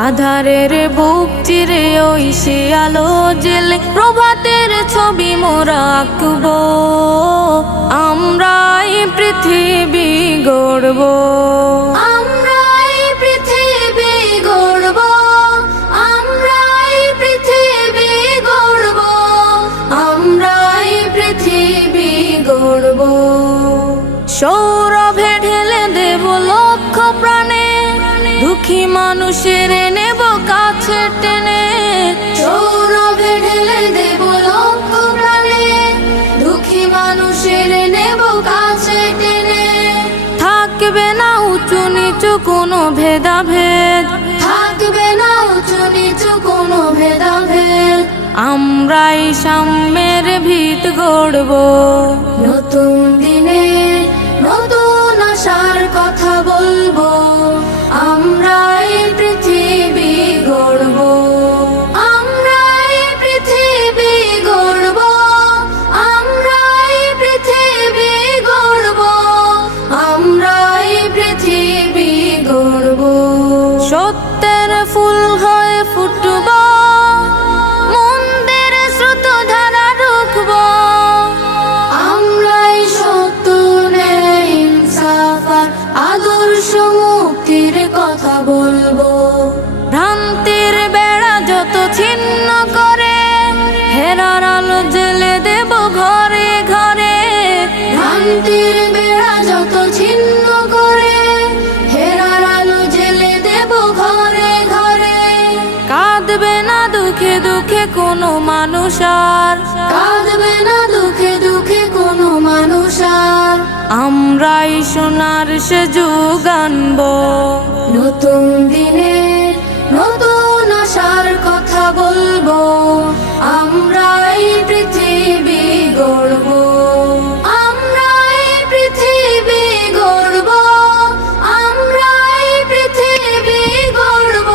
আধারের বুক চিরে ওই সে আলো জেলে প্রভাতের ছবি মোরা আঁকব। আমরাই পৃথিবী গড়ব, আমরাই পৃথিবী গড়ব, আমরাই পৃথিবী গড়ব, আমরাই পৃথিবী গড়ব। সৌরভে ঢেলে দেব লক্ষ প্রাণে, দুঃখী মানুষের নেব কাছে টেনে। সৌরভে ঢেলে দেব লক্ষ প্রাণে, দুঃখী মানুষের নেব কাছে টেনে। থাকবে না উঁচু নিচু কোনো ভেদাভেদ, থাকবে না উঁচু নিচু কোনো ভেদাভেদ। আমরাই সাম্যের ভিত গড়ব, নতুন দিনে নতুন আশার কথা বলবো। আমরাই পৃথিবী গড়ব, আমরাই পৃথিবী গড়ব, আমরাই পৃথিবী গড়ব, আমরাই পৃথিবী গড়ব। সত্যের ফুল হয়ে ফুটব, মন্দের স্রোত ধারা রুখব। আমরাই সত্য ন্যায় ইনসাফ আর আদর্শ মুক্তির কথা বলবো। ভ্রান্তির বেড়া যত ছিন্ন করে, হেরার আলো জেলে দেব ঘরে ঘরে। ভ্রান্তির বেড়া যত ছিন্ন করে, হেরার আলো জেলে দেব ঘরে ঘরে। কাঁদবে না দুঃখে দুঃখে কোনো মানুষ আর, কাঁদবে না দুঃখে দুঃখে কোনো মানুষ আর। আমরাই সোনার সে যুগ আনব, নতুন দিনে নতুন আশার কথা বলবো। আমরাই পৃথিবী গড়ব, আমরাই পৃথিবী গড়ব, আমরাই পৃথিবী গড়ব।